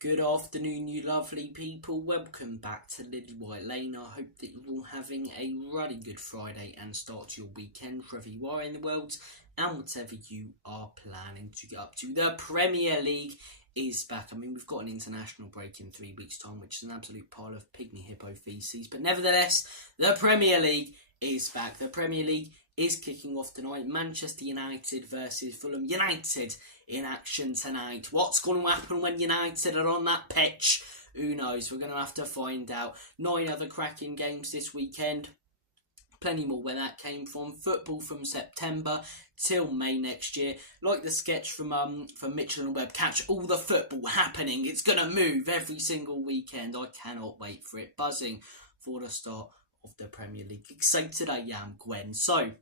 Good afternoon, you lovely people. Welcome back to Lily White Lane. I hope that you're all having a really good Friday and start to your weekend, wherever you are in the world, and whatever you are planning to get up to. The Premier League is back. I mean, we've got an international break in 3 weeks' time, which is an absolute pile of pygmy hippo feces. But nevertheless, the Premier League is back. The Premier League is kicking off tonight. Manchester United versus Fulham. United in action tonight. What's going to happen when United are on that pitch? Who knows? We're going to have to find out. 9 other cracking games this weekend. Plenty more where that came from. Football from September till May next year. Like the sketch from Mitchell and Webb. Catch all the football happening. It's going to move every single weekend. I cannot wait for it. Buzzing for the start of the Premier League. Excited I am, Gwen. So,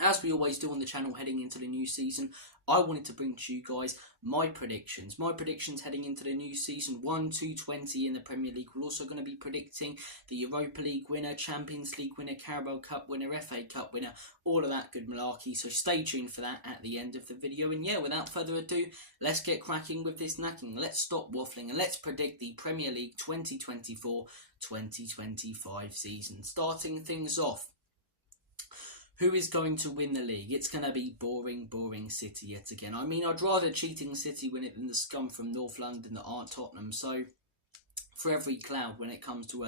as we always do on the channel heading into the new season, I wanted to bring to you guys my predictions. My predictions heading into the new season, 1-20 in the Premier League. We're also going to be predicting the Europa League winner, Champions League winner, Carabao Cup winner, FA Cup winner, all of that good malarkey. So stay tuned for that at the end of the video. And yeah, without further ado, let's get cracking with this knacking. Let's stop waffling and let's predict the Premier League 2024-2025 season. Starting things off. Who is going to win the league? It's going to be boring City yet again. I mean, I'd rather cheating City win it than the scum from North London that aren't Tottenham. So, for every cloud when it comes to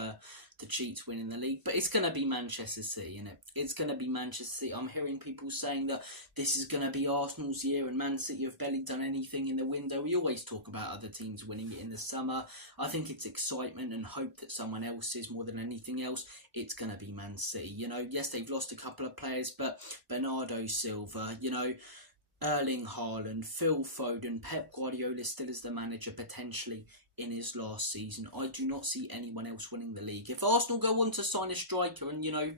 the cheats winning the league. But it's going to be Manchester City, isn't it? It's going to be Manchester City. I'm hearing people saying that this is going to be Arsenal's year and Man City have barely done anything in the window. We always talk about other teams winning it in the summer. I think it's excitement and hope that someone else is more than anything else. It's going to be Man City. You know, yes, they've lost a couple of players, but Bernardo Silva, you know, Erling Haaland, Phil Foden, Pep Guardiola still is the manager potentially in his last season. I do not see anyone else winning the league. If Arsenal go on to sign a striker and, you know,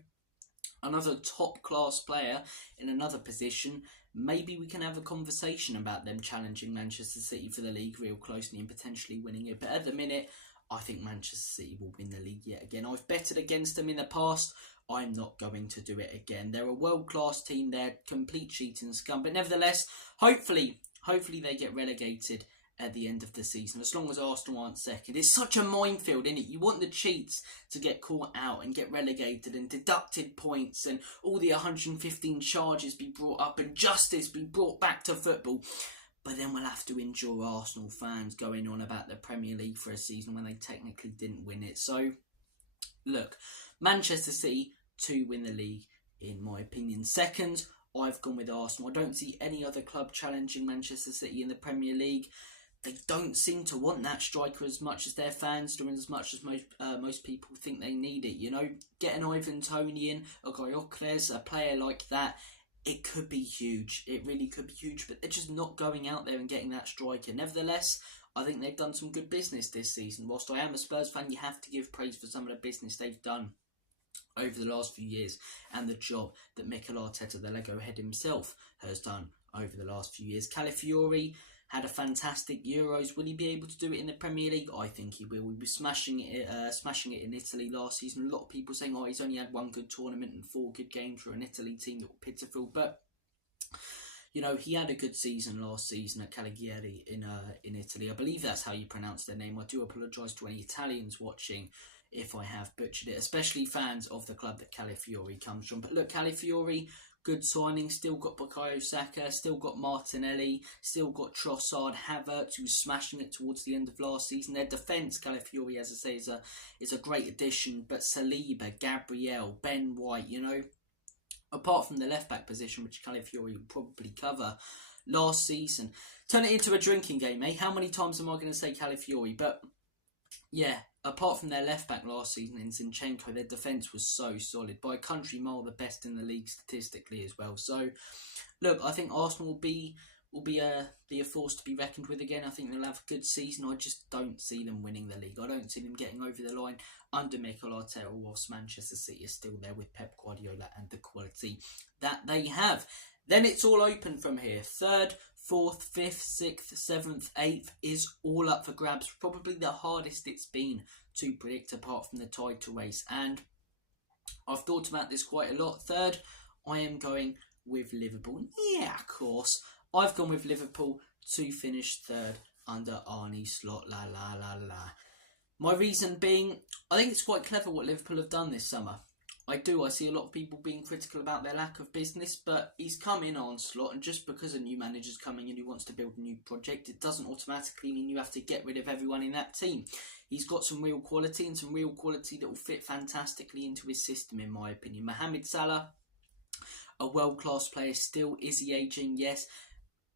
another top-class player in another position, maybe we can have a conversation about them challenging Manchester City for the league real closely and potentially winning it. But at the minute, I think Manchester City will win the league yet again. I've betted against them in the past. I'm not going to do it again. They're a world-class team. They're complete cheating scum. But nevertheless, hopefully they get relegated at the end of the season, as long as Arsenal aren't second. It's such a minefield, isn't it? You want the cheats to get caught out and get relegated and deducted points and all the 115 charges be brought up and justice be brought back to football. But then we'll have to endure Arsenal fans going on about the Premier League for a season when they technically didn't win it. So, look, Manchester City to win the league, in my opinion. Second, I've gone with Arsenal. I don't see any other club challenging Manchester City in the Premier League. They don't seem to want that striker as much as their fans do and as much as most people think they need it. You know, get an Ivan Toney in, a Gyökeres, a player like that, it could be huge. It really could be huge, but they're just not going out there and getting that striker. Nevertheless, I think they've done some good business this season. Whilst I am a Spurs fan, you have to give praise for some of the business they've done over the last few years and the job that Mikel Arteta, the Lego head himself, has done over the last few years. Calafiori had a fantastic Euros. Will he be able to do it in the Premier League? I think he will. He was smashing it in Italy last season. A lot of people saying, oh, he's only had one good tournament and 4 good games for an Italy team that were pitiful. But, you know, he had a good season last season at Cagliari in Italy. I believe that's how you pronounce their name. I do apologise to any Italians watching if I have butchered it, especially fans of the club that Calafiori comes from. But look, Calafiori, good signing, still got Bukayo Saka, still got Martinelli, still got Trossard, Havertz, who was smashing it towards the end of last season. Their defence, Calafiori, as I say, is a great addition, but Saliba, Gabriel, Ben White, you know, apart from the left-back position, which Calafiori will probably cover last season. Turn it into a drinking game, eh? How many times am I going to say Calafiori? But, yeah, apart from their left-back last season in Zinchenko, their defence was so solid. By a country mile, the best in the league statistically as well. So, look, I think Arsenal will be a force to be reckoned with again. I think they'll have a good season. I just don't see them winning the league. I don't see them getting over the line under Mikel Arteta, whilst Manchester City is still there with Pep Guardiola and the quality that they have. Then it's all open from here. 3rd, 4th, 5th, 6th, 7th, 8th is all up for grabs. Probably the hardest it's been to predict apart from the title race. And I've thought about this quite a lot. 3rd, I am going with Liverpool. Yeah, of course. I've gone with Liverpool to finish 3rd under Arne Slot. La la la la. My reason being, I think it's quite clever what Liverpool have done this summer. I see a lot of people being critical about their lack of business, but he's come in on Slot, and just because a new manager's coming in who wants to build a new project, it doesn't automatically mean you have to get rid of everyone in that team. He's got some real quality, and some real quality that will fit fantastically into his system, in my opinion. Mohamed Salah, a world-class player still. Is he ageing? Yes.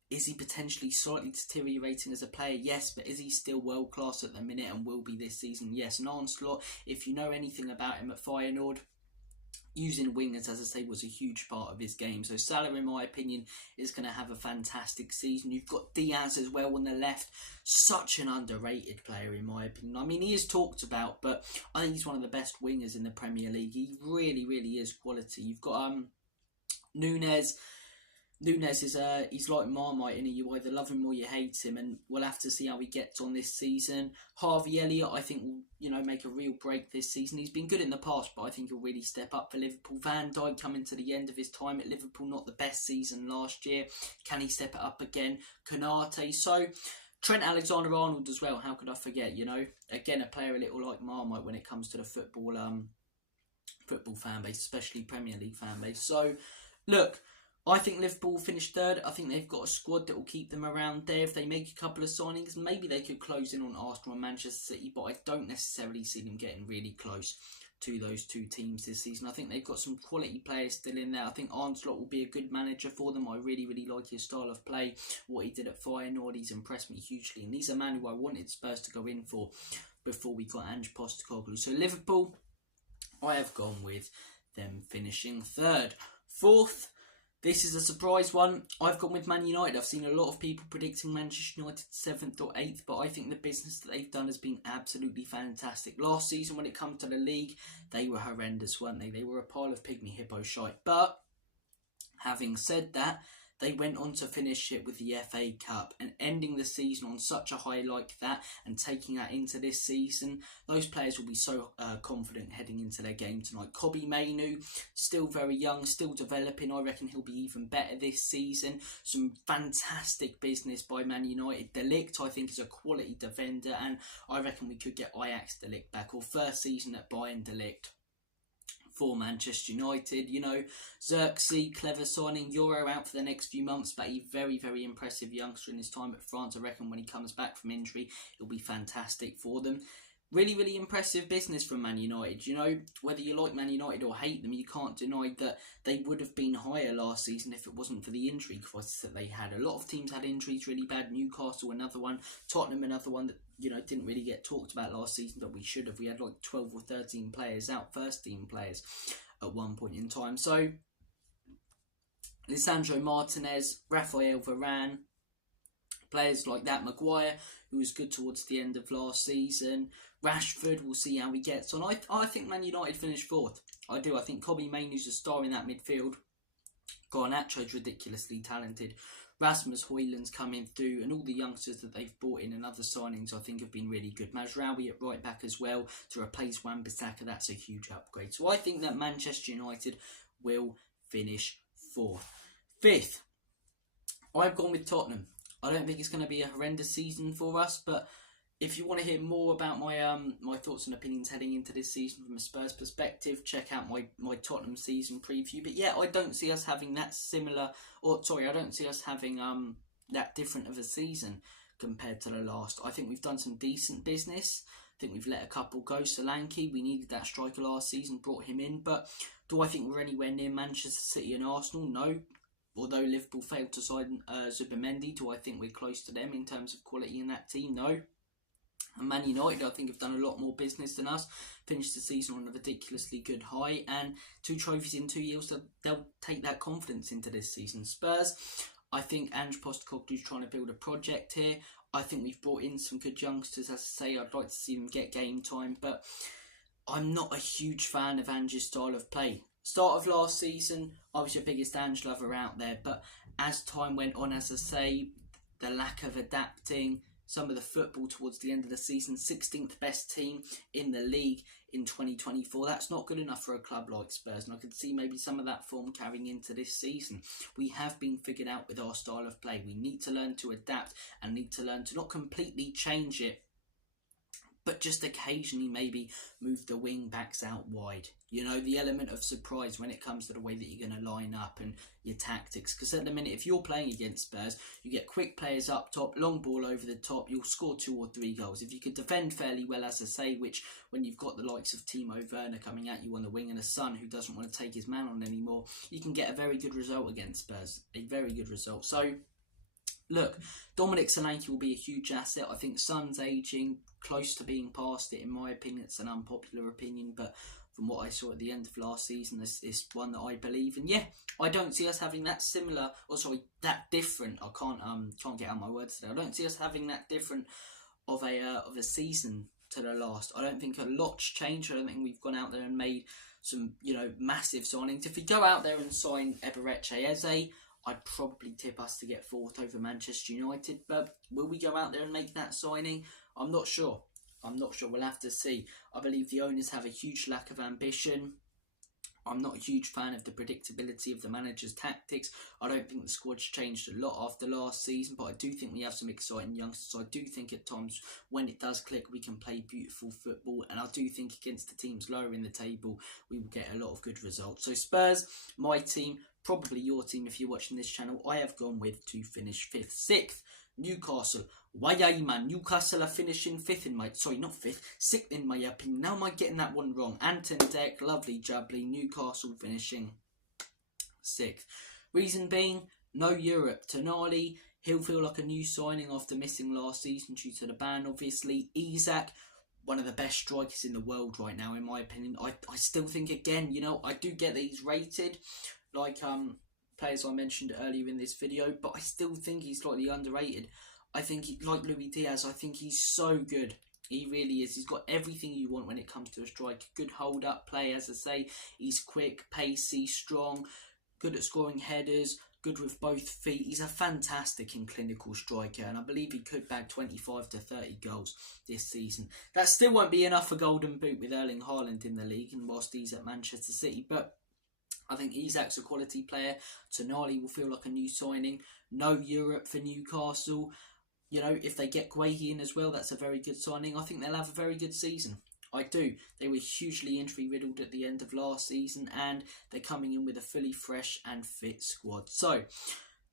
Is he potentially slightly deteriorating as a player? Yes, but is he still world-class at the minute and will be this season? Yes. And Arne Slot, if you know anything about him at Feyenoord, using wingers, as I say, was a huge part of his game. So Salah, in my opinion, is going to have a fantastic season. You've got Diaz as well on the left. Such an underrated player, in my opinion. I mean, he is talked about, but I think he's one of the best wingers in the Premier League. He really, really is quality. You've got Nunes. Nunes is he's like Marmite, and you either love him or you hate him, and we'll have to see how he gets on this season. Harvey Elliott, I think, will make a real break this season. He's been good in the past, but I think he'll really step up for Liverpool. Van Dijk coming to the end of his time at Liverpool, not the best season last year. Can he step it up again? Konate. So Trent Alexander-Arnold as well. How could I forget? Again, a player a little like Marmite when it comes to the football fan base, especially Premier League fan base. So look, I think Liverpool will finish third. I think they've got a squad that will keep them around there. If they make a couple of signings, maybe they could close in on Arsenal and Manchester City, but I don't necessarily see them getting really close to those two teams this season. I think they've got some quality players still in there. I think Arne Slot will be a good manager for them. I really, really like his style of play. What he did at Feyenoord, he's impressed me hugely. And he's a man who I wanted Spurs to go in for before we got Ange Postecoglou. So Liverpool, I have gone with them finishing third. Fourth, this is a surprise one. I've gone with Man United. I've seen a lot of people predicting Manchester United 7th or 8th, but I think the business that they've done has been absolutely fantastic. Last season, when it comes to the league, they were horrendous, weren't they? They were a pile of pygmy hippo shite. But having said that, they went on to finish it with the FA Cup, and ending the season on such a high like that and taking that into this season, those players will be so confident heading into their game tonight. Kobbie Mainoo, still very young, still developing. I reckon he'll be even better this season. Some fantastic business by Man United. De Ligt, I think, is a quality defender, and I reckon we could get Ajax De Ligt back, or first season at Bayern De Ligt for Manchester United. Xerxes, clever signing. Euro out for the next few months, but a very, very impressive youngster in his time at France. I reckon when he comes back from injury, it'll be fantastic for them. Really, really impressive business from Man United. Whether you like Man United or hate them, you can't deny that they would have been higher last season if it wasn't for the injury crisis that they had. A lot of teams had injuries really bad. Newcastle, another one. Tottenham, another one that didn't really get talked about last season, but we should have. We had like 12 or 13 players out, first team players at one point in time. So Lisandro Martinez, Rafael Varane, players like that, Maguire, who was good towards the end of last season. Rashford, we'll see how he gets on. I think Man United finished fourth. I do. I think Kobbie Mainoo's a star in that midfield. Garnacho's ridiculously talented. Rasmus Højlund's coming through, and all the youngsters that they've brought in and other signings I think have been really good. Mazraoui at right back as well to replace Wan-Bissaka. That's a huge upgrade. So I think that Manchester United will finish fourth. Fifth, I've gone with Tottenham. I don't think it's going to be a horrendous season for us, but if you want to hear more about my thoughts and opinions heading into this season from a Spurs perspective, check out my Tottenham season preview. But yeah, I don't see us having that I don't see us having that different of a season compared to the last. I think we've done some decent business. I think we've let a couple go. Solanke, we needed that striker last season, brought him in. But do I think we're anywhere near Manchester City and Arsenal? No. Although Liverpool failed to sign Zubimendi, do I think we're close to them in terms of quality in that team? No. And Man United, I think, have done a lot more business than us. Finished the season on a ridiculously good high, and 2 trophies in 2 years, so they'll take that confidence into this season. Spurs, I think Ange Postecoglou's trying to build a project here. I think we've brought in some good youngsters. As I say, I'd like to see them get game time, but I'm not a huge fan of Ange's style of play. Start of last season, I was your biggest Ange lover out there, but as time went on, as I say, the lack of adapting, some of the football towards the end of the season. 16th best team in the league in 2024. That's not good enough for a club like Spurs, and I could see maybe some of that form carrying into this season. We have been figured out with our style of play. We need to learn to adapt and need to learn to not completely change it, but just occasionally maybe move the wing backs out wide. You know, the element of surprise when it comes to the way that you're going to line up and your tactics. Because at the minute, if you're playing against Spurs, you get quick players up top, long ball over the top, you'll score 2 or 3 goals. If you could defend fairly well, as I say, which when you've got the likes of Timo Werner coming at you on the wing and a Son who doesn't want to take his man on anymore, you can get a very good result against Spurs. A very good result. So, look, Dominic Solanke will be a huge asset. I think Son's ageing, close to being past it, in my opinion. It's an unpopular opinion, but from what I saw at the end of last season, it's one that I believe. And yeah, I don't see us having that similar, or sorry, that different. I can't get out my words today. I don't see us having that different of a season to the last. I don't think a lot's changed. I don't think we've gone out there and made some, massive signings. If we go out there and sign Eberechi Eze, I'd probably tip us to get 4th over Manchester United. But will we go out there and make that signing? I'm not sure. We'll have to see. I believe the owners have a huge lack of ambition. I'm not a huge fan of the predictability of the manager's tactics. I don't think the squad's changed a lot after last season, but I do think we have some exciting youngsters. I do think at times when it does click, we can play beautiful football, and I do think against the teams lower in the table, we will get a lot of good results. So Spurs, my team, probably your team if you're watching this channel, I have gone with to finish 5th. 6th, Newcastle. Why, man? Newcastle are finishing 5th in my... Sorry, not 5th. 6th in my opinion. Now am I getting that one wrong? Anton Deck, lovely jubbly. Newcastle finishing 6th. Reason being, no Europe. Tonali, he'll feel like a new signing after missing last season due to the ban, obviously. Isak, one of the best strikers in the world right now, in my opinion. I still think, again, I do get that he's rated like players I mentioned earlier in this video, but I still think he's slightly underrated. I think, like Luis Diaz, I think he's so good. He really is. He's got everything you want when it comes to a strike. Good hold-up play, as I say. He's quick, pacey, strong, good at scoring headers, good with both feet. He's a fantastic and clinical striker, and I believe he could bag 25 to 30 goals this season. That still won't be enough for Golden Boot with Erling Haaland in the league, and whilst he's at Manchester City, but I think Isak's a quality player. Tonali will feel like a new signing. No Europe for Newcastle. If they get Guehi in as well, that's a very good signing. I think they'll have a very good season. I do. They were hugely injury-riddled at the end of last season, and they're coming in with a fully fresh and fit squad. So,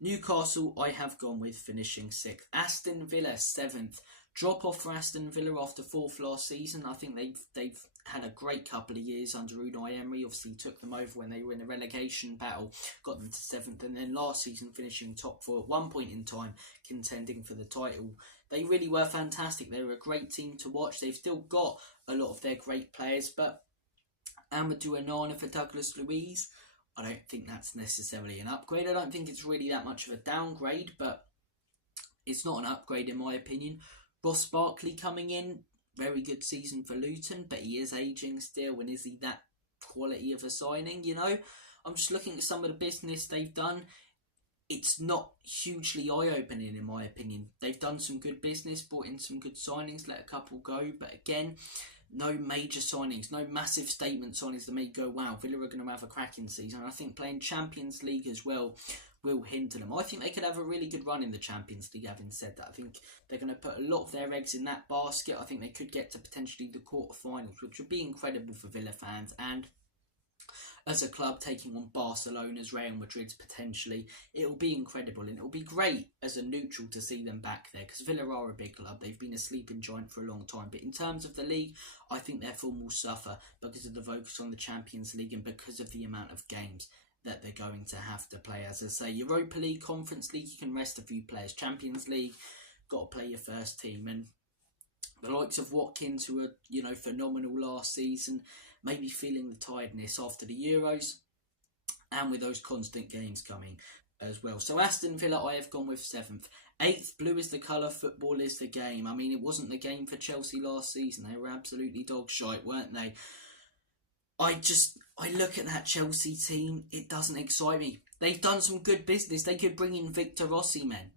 Newcastle, I have gone with finishing 6th. Aston Villa, 7th. Drop off for Aston Villa after 4th last season. I think they've had a great couple of years under Unai Emery. Obviously took them over when they were in a relegation battle, got them to 7th, and then last season finishing top 4 at one point in time, contending for the title. They really were fantastic. They were a great team to watch. They've still got a lot of their great players, but Amadou Onana for Douglas Luiz, I don't think that's necessarily an upgrade. I don't think it's really that much of a downgrade, but it's not an upgrade in my opinion. Ross Barkley coming in, very good season for Luton, but he is ageing still, and is he that quality of a signing? I'm just looking at some of the business they've done. It's not hugely eye-opening in my opinion. They've done some good business, brought in some good signings, let a couple go, but again, no major signings, no massive statement signings that may go, wow, Villa are going to have a cracking season. I think playing Champions League as well will hinder them. I think they could have a really good run in the Champions League, having said that. I think they're going to put a lot of their eggs in that basket. I think they could get to potentially the quarterfinals, which would be incredible for Villa fans. And as a club taking on Barcelona's, Real Madrid's potentially, it'll be incredible, and it'll be great as a neutral to see them back there, because Villa are a big club. They've been a sleeping giant for a long time, but in terms of the league, I think their form will suffer because of the focus on the Champions League and because of the amount of games that they're going to have to play. As I say, Europa League, Conference League, you can rest a few players. Champions League, got to play your first team, and the likes of Watkins, who were phenomenal last season, maybe feeling the tiredness after the Euros, and with those constant games coming as well. So Aston Villa, I have gone with 7th. 8th, blue is the colour, football is the game. I mean, it wasn't the game for Chelsea last season. They were absolutely dog shite, weren't they? I look at that Chelsea team, it doesn't excite me. They've done some good business. They could bring in Victor Osimhen,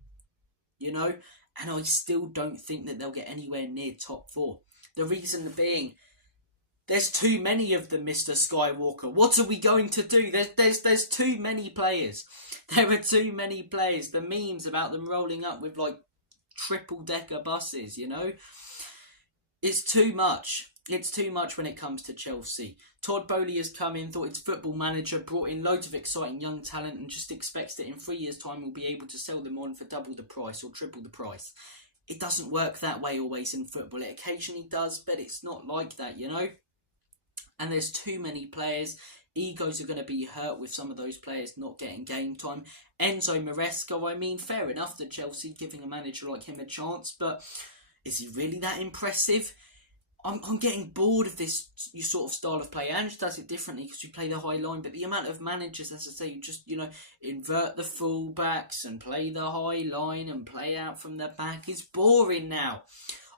and I still don't think that they'll get anywhere near top 4. The reason being, there's too many of them, Mr. Skywalker. What are we going to do? There's too many players. There are too many players. The memes about them rolling up with like triple-decker buses, you know? It's too much. It's too much when it comes to Chelsea. Todd Boehly has come in, thought it's football manager, brought in loads of exciting young talent and just expects that in 3 years' time we'll be able to sell them on for double the price or triple the price. It doesn't work that way always in football. It occasionally does, but it's not like that, you know? And there's too many players. Egos are going to be hurt with some of those players not getting game time. Enzo Maresca, I mean, fair enough that Chelsea giving a manager like him a chance, but is he really that impressive? I'm getting bored of this sort of style of play. Ange does it differently because we play the high line, but the amount of managers, as I say, who just, you know, invert the full-backs and play the high line and play out from the back is boring now.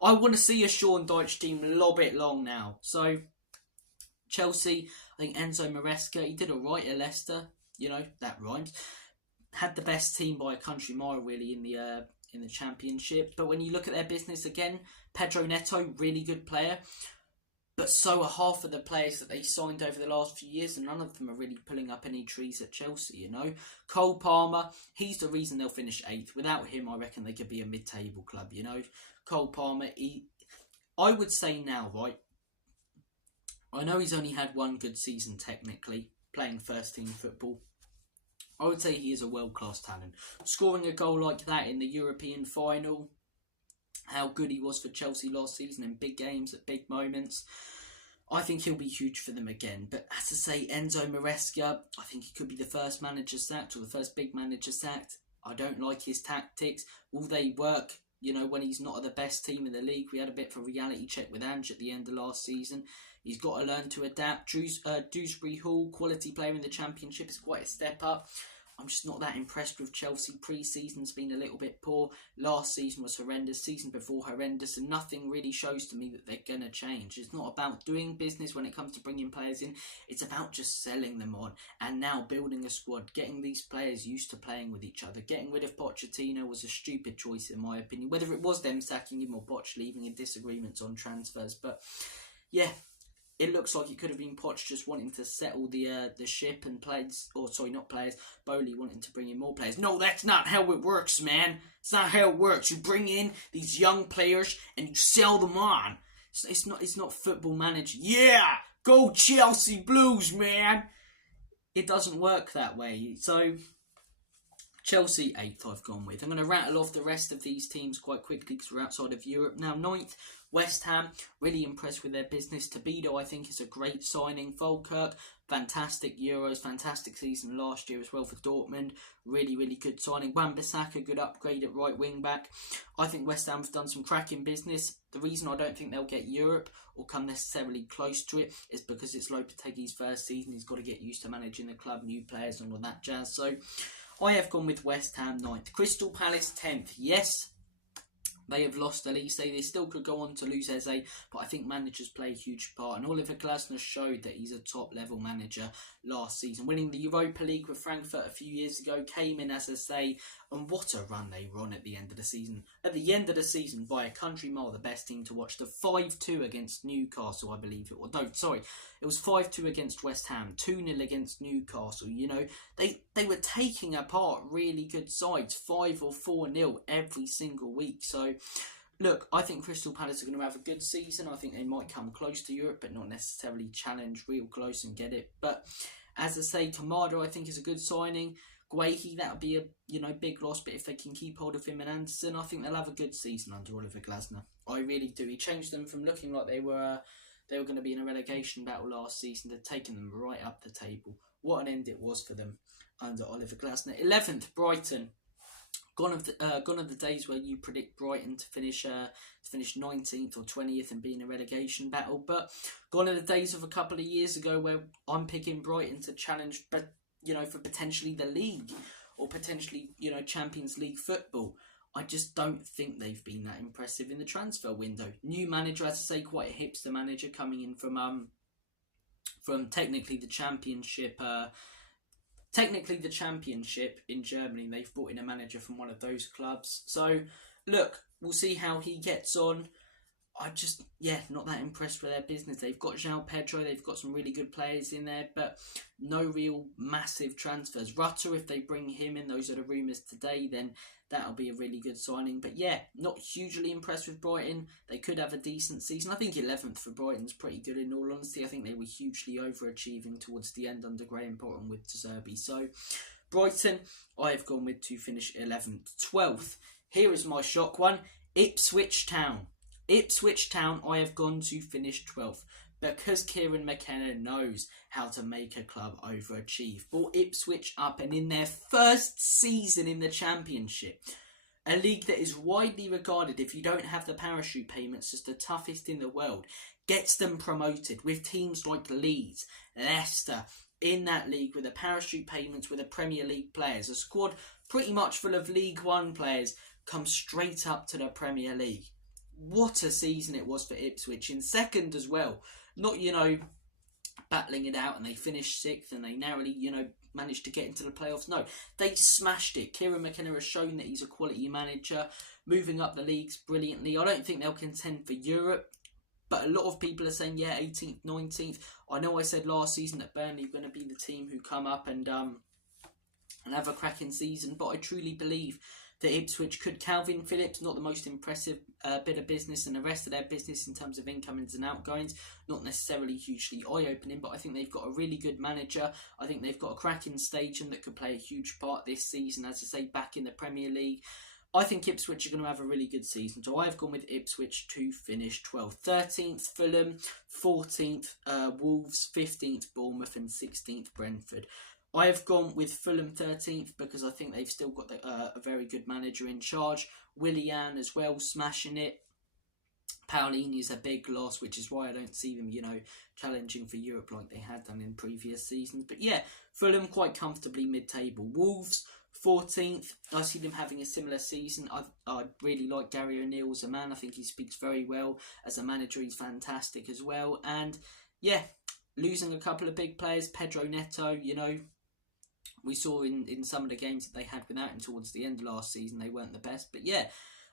I want to see a Sean Dyche team lob it long now. So, Chelsea, I think Enzo Maresca, he did alright at Leicester, you know, that rhymes. Had the best team by a country mile, really, in the Championship. But when you look at their business again, Pedro Neto, really good player. But so are half of the players that they signed over the last few years, and none of them are really pulling up any trees at Chelsea, you know. Cole Palmer, he's the reason they'll finish 8th. Without him, I reckon they could be a mid-table club, you know. Cole Palmer, I would say now, right, I know he's only had one good season technically, playing first-team football. I would say he is a world-class talent. Scoring a goal like that in the European final, how good he was for Chelsea last season in big games at big moments, I think he'll be huge for them again. But as I say, Enzo Maresca, I think he could be the first manager sacked or the first big manager sacked. I don't like his tactics. Will they work, you know, when he's not at the best team in the league? We had a bit of a reality check with Ange at the end of last season. He's got to learn to adapt. Dewsbury Hall, quality player in the Championship, is quite a step up. I'm just not that impressed with Chelsea. Pre-season's been a little bit poor. Last season was horrendous. Season before horrendous. And nothing really shows to me that they're going to change. It's not about doing business when it comes to bringing players in. It's about just selling them on. And now building a squad. Getting these players used to playing with each other. Getting rid of Pochettino was a stupid choice in my opinion. Whether it was them sacking him or Poch leaving in disagreements on transfers. But yeah, it looks like it could have been Poch just wanting to settle the ship and players, or sorry, not players, Boehly wanting to bring in more players. No, that's not how it works, man. It's not how it works. You bring in these young players and you sell them on. It's not football manager. Yeah, go Chelsea Blues, man. It doesn't work that way. So Chelsea 8th I've gone with. I'm going to rattle off the rest of these teams quite quickly because we're outside of Europe. Now 9th, West Ham, really impressed with their business. Tabido, I think, is a great signing. Falkirk, fantastic Euros, fantastic season last year as well for Dortmund. Really, really good signing. Wan-Bissaka, good upgrade at right wing back. I think West Ham have done some cracking business. The reason I don't think they'll get Europe or come necessarily close to it is because it's Lopetegui's first season. He's got to get used to managing the club, new players and all that jazz. So I have gone with West Ham 9th. Crystal Palace 10th. Yes, they have lost Elise. They still could go on to lose Eze, but I think managers play a huge part. And Oliver Glasner showed that he's a top-level manager last season. Winning the Europa League with Frankfurt a few years ago, came in, as I say, and what a run they were on at the end of the season. At the end of the season, by a country mile, the best team to watch. The 5-2 against Newcastle, I believe it was. No, sorry. It was 5-2 against West Ham, 2-0 against Newcastle. You know, they were taking apart really good sides, 5 or 4-0 every single week. So, look, I think Crystal Palace are going to have a good season. I think they might come close to Europe, but not necessarily challenge real close and get it. But as I say, Kamada, I think, is a good signing. Guehi, that would be a big loss, but if they can keep hold of him and Anderson, I think they'll have a good season under Oliver Glasner. I really do. He changed them from looking like they were going to be in a relegation battle last season to taking them right up the table. What an end it was for them under Oliver Glasner. 11th, Brighton. Gone are the days where you predict Brighton to finish 19th or 20th and be in a relegation battle. But gone are the days of a couple of years ago where I'm picking Brighton to challenge, but for potentially the league or potentially Champions League football. I just don't think they've been that impressive in the transfer window. New manager, as I say, quite a hipster manager coming in from technically the Championship. Technically the Championship in Germany. They've brought in a manager from one of those clubs. So, look, we'll see how he gets on. I just, not that impressed with their business. They've got João Pedro, they've got some really good players in there, but no real massive transfers. Rutter, if they bring him in, those are the rumours today, then that'll be a really good signing. But not hugely impressed with Brighton. They could have a decent season. I think 11th for Brighton's pretty good in all honesty. I think they were hugely overachieving towards the end under Graham Potter and with De Zerbi. So, Brighton, I have gone with to finish 11th. 12th, here is my shock one, Ipswich Town. Ipswich Town, I have gone to finish 12th because Kieran McKenna knows how to make a club overachieve. Brought Ipswich up, and in their first season in the Championship, a league that is widely regarded, if you don't have the parachute payments, as the toughest in the world, gets them promoted with teams like Leeds, Leicester, in that league with the parachute payments with the Premier League players. A squad pretty much full of League One players come straight up to the Premier League. What a season it was for Ipswich. In second as well. Not, battling it out, and they finished 6th and they narrowly, managed to get into the playoffs. No, they smashed it. Kieran McKenna has shown that he's a quality manager, moving up the leagues brilliantly. I don't think they'll contend for Europe, but a lot of people are saying, 18th, 19th. I know I said last season that Burnley were going to be the team who come up and have a cracking season, but I truly believe that Ipswich could. Calvin Phillips, not the most impressive bit of business, and the rest of their business in terms of incomings and outgoings, not necessarily hugely eye-opening, but I think they've got a really good manager. I think they've got a cracking stadium that could play a huge part this season, as I say, back in the Premier League. I think Ipswich are going to have a really good season, so I've gone with Ipswich to finish 12th. 13th, Fulham. 14th, Wolves. 15th, Bournemouth. And 16th, Brentford. I have gone with Fulham 13th because I think they've still got a very good manager in charge. Willian as well, smashing it. Paulini's a big loss, which is why I don't see them, challenging for Europe like they had done in previous seasons. But Fulham quite comfortably mid-table. Wolves 14th. I see them having a similar season. I really like Gary O'Neill as a man. I think he speaks very well. As a manager, he's fantastic as well. And losing a couple of big players, Pedro Neto, we saw in some of the games that they had without him towards the end of last season, they weren't the best. But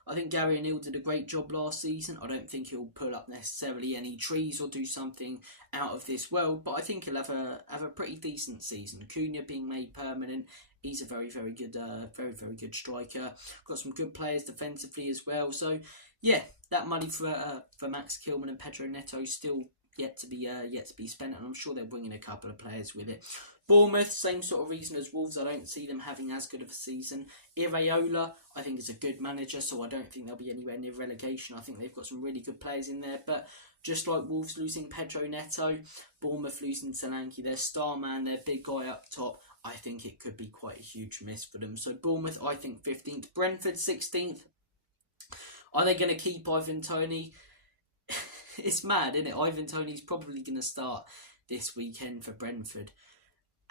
I think Gary O'Neill did a great job last season. I don't think he'll pull up necessarily any trees or do something out of this world, but I think he'll have a pretty decent season. Cunha being made permanent, he's a very, very good striker. Got some good players defensively as well. So that money for Max Kilman and Pedro Neto still yet to be spent, and I'm sure they'll bring in a couple of players with it. Bournemouth, same sort of reason as Wolves. I don't see them having as good of a season. Iraola, I think, is a good manager, so I don't think they'll be anywhere near relegation. I think they've got some really good players in there, but just like Wolves losing Pedro Neto, Bournemouth losing Solanke, their star man, their big guy up top, I think it could be quite a huge miss for them. So Bournemouth, I think 15th. Brentford 16th. Are they going to keep Ivan Toney? It's mad, isn't it? Ivan Toney's probably going to start this weekend for Brentford.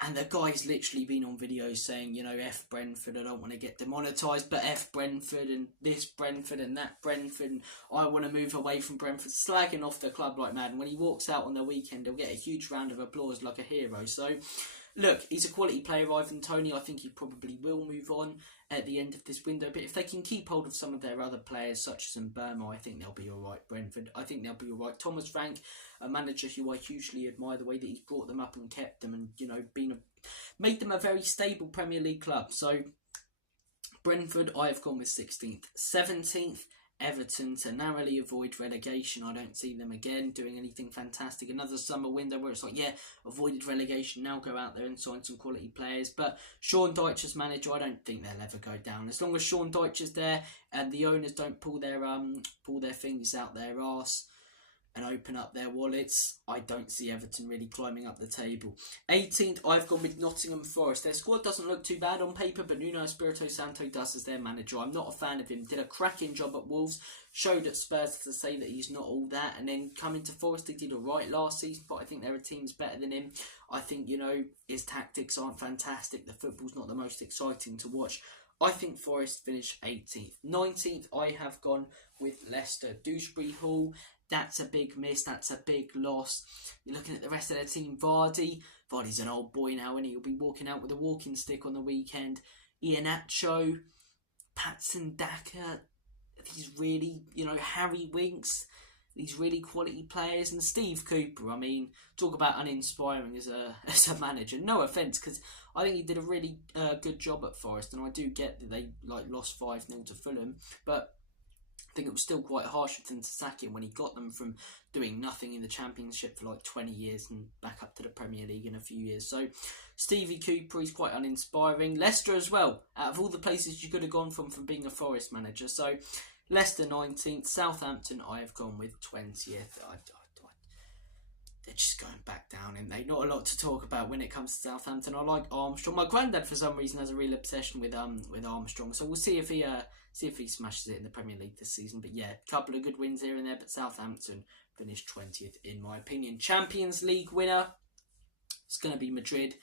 And the guy's literally been on videos saying, F Brentford, I don't want to get demonetised, but F Brentford and this Brentford and that Brentford, and I want to move away from Brentford, slagging off the club like mad. And when he walks out on the weekend, he'll get a huge round of applause like a hero. So, look, he's a quality player, Ivan Toney. I think he probably will move on at the end of this window. But if they can keep hold of some of their other players, such as Burma, I think they'll be all right. Brentford, I think they'll be all right. Thomas Frank, a manager who I hugely admire, the way that he's brought them up and kept them, and made them a very stable Premier League club. So Brentford, I have gone with 16th. 17th, Everton, to narrowly avoid relegation. I don't see them again doing anything fantastic. Another summer window where it's like, avoided relegation, now go out there and sign some quality players. But Sean Dyche as manager, I don't think they'll ever go down. As long as Sean Dyche is there and the owners don't pull their fingers out their arse and open up their wallets, I don't see Everton really climbing up the table. 18th, I've gone with Nottingham Forest. Their squad doesn't look too bad on paper, but Nuno Espirito Santo does as their manager. I'm not a fan of him. Did a cracking job at Wolves, showed at Spurs to say that he's not all that, and then coming to Forest, he did alright last season, but I think there are teams better than him. I think, his tactics aren't fantastic. The football's not the most exciting to watch. I think Forest finished 18th. 19th, I have gone with Leicester. Dewsbury Hall, that's a big miss. That's a big loss. You're looking at the rest of their team. Vardy's an old boy now, and he'll be walking out with a walking stick on the weekend. Iheanacho, Patson Daka, these really, Harry Winks, these really quality players, and Steve Cooper. I mean, talk about uninspiring as a manager. No offence, because I think he did a really good job at Forest, and I do get that they lost 5-0 to Fulham, but I think it was still quite harsh of them to sack him when he got them from doing nothing in the Championship for 20 years and back up to the Premier League in a few years. So Stevie Cooper, he's quite uninspiring. Leicester as well, out of all the places you could have gone from being a Forest manager. So Leicester 19th, Southampton I have gone with 20th. They're just going back down, and they not a lot to talk about when it comes to Southampton. I like Armstrong. My granddad, for some reason, has a real obsession with Armstrong. So we'll see if he smashes it in the Premier League this season. But yeah, a couple of good wins here and there. But Southampton finished 20th in my opinion. Champions League winner, it's going to be Madrid.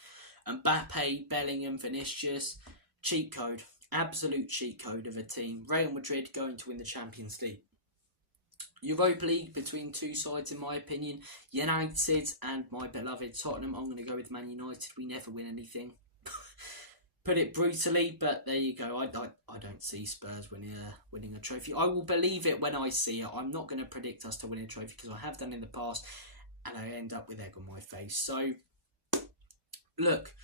Mbappe, Bellingham, Vinicius, cheat code, absolute cheat code of a team. Real Madrid going to win the Champions League. Europa League between two sides in my opinion, United and my beloved Tottenham. I'm going to go with Man United. We never win anything. Put it brutally, but there you go. I don't see Spurs winning a trophy. I will believe it when I see it. I'm not going to predict us to win a trophy because I have done in the past and I end up with egg on my face. So look,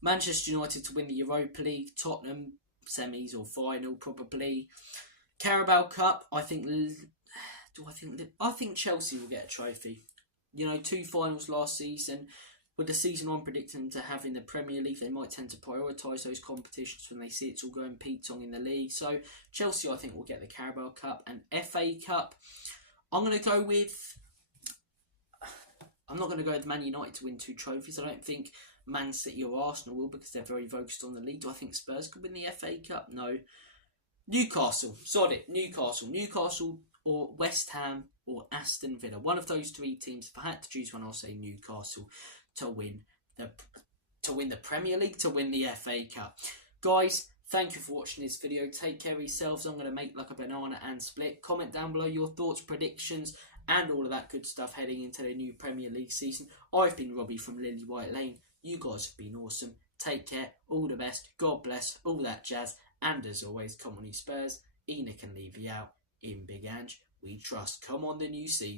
Manchester United to win the Europa League, Tottenham semis or final probably. Carabao Cup, I think Chelsea will get a trophy. 2 finals last season. With the season I'm predicting to have in the Premier League, they might tend to prioritise those competitions when they see it's all going Pete-tong in the league. So Chelsea, I think, will get the Carabao Cup. And FA Cup, I'm not going to go with Man United to win 2 trophies. I don't think Man City or Arsenal will, because they're very focused on the league. Do I think Spurs could win the FA Cup? No. Newcastle, sorry, Newcastle or West Ham or Aston Villa. One of those 3 teams. If I had to choose one, I'll say Newcastle to win the Premier League, to win the FA Cup. Guys, thank you for watching this video. Take care of yourselves. I'm going to make like a banana and split. Comment down below your thoughts, predictions, and all of that good stuff heading into the new Premier League season. I've been Robbie from Lily White Lane. You guys have been awesome. Take care. All the best. God bless. All that jazz. And as always, come on you Spurs. Enoch and Levy out. In Big Ange, we trust. Come on the new season.